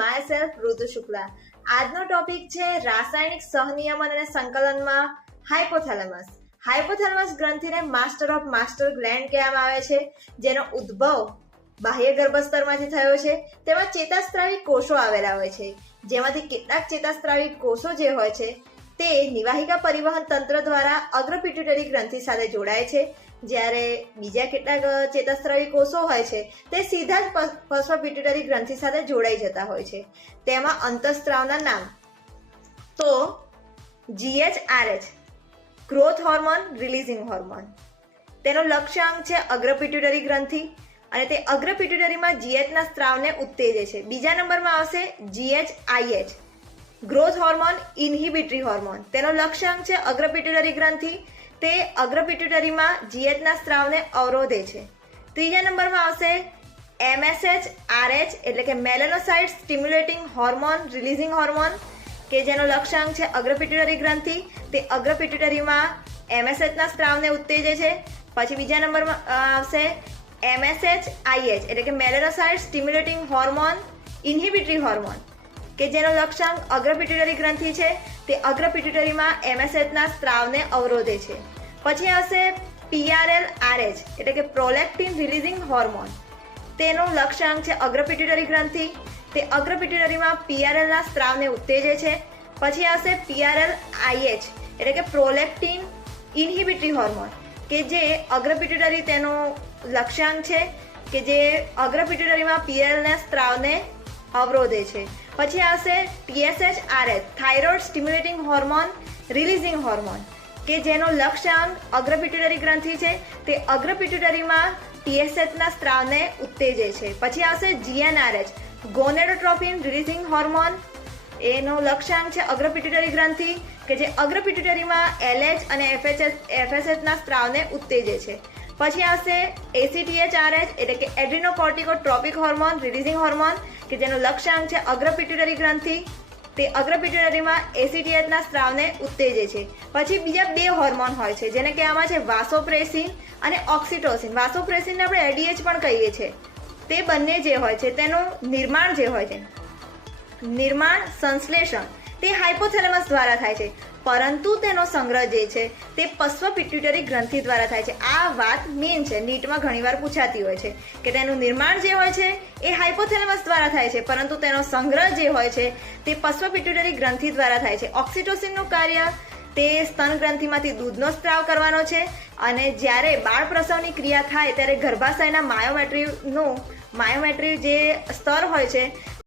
My self ઋતુ શુક્લા. આજનો topic છે રાસાયણિક સહનિયમન અને સંકલનમાં હાઇપોથેલેમસ. હાઇપોથેલેમસ ગ્રંથિને માસ્ટર ઓફ માસ્ટર ગ્લેન્ડ કહેવામાં આવે છે, જેનો ઉદ્ભવ બાહ્ય ગર્ભસ્તરમાંથી થયો છે. તેમાં ચેતાસ્ત્રાવી કોષો આવેલા હોય છે, જેમાંથી કેટલાક ચેતાસ્ત્રાવી કોષો જે હોય છે તે નિવાહિકા પરિવહન તંત્ર દ્વારા અગ્રપિટ્યુટરી ગ્રંથિ સાથે જોડાય છે, જ્યારે બીજા કેટલાક ચેતાસ્ત્રાવી કોષો હોય છે તે સીધા જ પશ્ચપિટ્યુટરી ગ્રંથિ સાથે જોડાઈ જતા હોય છે. તેમાં અંતઃસ્ત્રાવના નામ તો GHRH growth hormone releasing hormone, તેનો લક્ષ્યાંક છે અગ્રપિટ્યુટરી ગ્રંથિ અને તે અગ્રપિટ્યુટરીમાં GH ના સ્ત્રાવને ઉત્તેજે છે. બીજા નંબરમાં આવશે GHIH ગ્રોથ હોર્મોન ઇન્હિબિટરી હોર્મોન, તેનો લક્ષ્યાંક છે અગ્રપિટ્યુટરી ગ્રંથિ, તે અગ્રપિટ્યુટરીમાં GH ના સ્ત્રાવને અવરોધે છે. ત્રીજા નંબરમાં આવશે MSH-RH એટલે કે મેલેનોસાઇટ સ્ટિમ્યુલેટિંગ હોર્મોન રિલીઝિંગ હોર્મોન, કે જેનો લક્ષ્યાંક છે અગ્રપિટ્યુટરી ગ્રંથિ, તે અગ્રપિટ્યુટરીમાં MSH ના સ્ત્રાવને ઉત્તેજે છે. પછી બીજા નંબરમાં આવશે MSH-IH એટલે કે મેલેનોસાઇટ સ્ટિમ્યુલેટિંગ હોર્મોન ઇન્હિબિટરી હોર્મોન, કે જેનો લક્ષ્યાંક અગ્રપિટ્યુટરી ગ્રંથિ છે, તે અગ્રપિટ્યુટરીમાં MSH ના સ્ત્રાવને અવરોધે છે. પછી આવશે PRL-RH એટલે કે પ્રોલેક્ટિન રિલીઝિંગ હોર્મોન, તેનો લક્ષ્યાંક છે અગ્રપિટ્યુટરી ગ્રંથિ, તે અગ્રપિટ્યુટરીમાં PRL ના સ્ત્રાવને ઉત્તેજે છે. પછી આવશે PRL-IH એટલે કે પ્રોલેક્ટિન ઇન્હિબિટરી હોર્મોન, કે જે અગ્રપિટ્યુટરી તેનો લક્ષ્યાંક છે કે જે અગ્રપિટ્યુટરીમાં PRL ના સ્ત્રાવને અવરોધે છે. પછી આવશે TSH-RH thyroid stimulating hormone releasing hormone, કે જેનો લક્ષ્યાંક અગ્રપિટ્યુટરી ગ્રંથિ છે, તે અગ્રપિટ્યુટરીમાં TSH ના સ્ત્રાવને ઉત્તેજે છે. પછી આવશે GnRH ગોનેડોટ્રોપિન રિલીઝિંગ હોર્મોન, એનો લક્ષ્યાંક છે અગ્રપિટ્યુટરી ગ્રંથિ, કે જે અગ્રપિટ્યુટરીમાં LH અને FSH ના સ્ત્રાવને ઉત્તેજે છે. પછી આવશે ACTH-RH એટલે કે એડ્રીનોકોર્ટિકોટ્રોપિક હોર્મોન રિલીઝિંગ હોર્મોન, કે જેનો લક્ષ્યાંક છે અગ્રપિટ્યુટરી ગ્રંથિ, તે અગ્રપિટ્યુટરીમાં ACTH ના સ્ત્રાવને ઉત્તેજે છે. પછી બીજા બે હોર્મોન હોય છે જેને કહેવામાં છે વાસોપ્રેસિન અને ઓક્સિટોસિન. વાસોપ્રેસિનને આપણે ADH પણ કહીએ છીએ. તે બંને જે હોય છે તેનું નિર્માણ જે હોય છે, નિર્માણ સંશ્લેષણ તે હાઇપોથેલેમસ દ્વારા થાય છે, પરંતુ તેનો સંગ્રહ જે છે તે પશ્ચપિટ્યુટરી ગ્રંથિ દ્વારા થાય છે. આ વાત મેઇન છે, નીટમાં ઘણીવાર પૂછાતી હોય છે કે તેનું નિર્માણ જે હોય છે એ હાઇપોથેલેમસ દ્વારા થાય છે, પરંતુ તેનો સંગ્રહ જે હોય છે તે પશ્ચપિટ્યુટરી ગ્રંથિ દ્વારા થાય છે. ઓક્સિટોસિનનું કાર્ય તે સ્તન ગ્રંથિમાંથી દૂધનો સ્ત્રાવ કરવાનો છે, અને જ્યારે બાળ પ્રસવની ક્રિયા થાય ત્યારે ગર્ભાશયના માયોમેટ્રી જે સ્તર હોય છે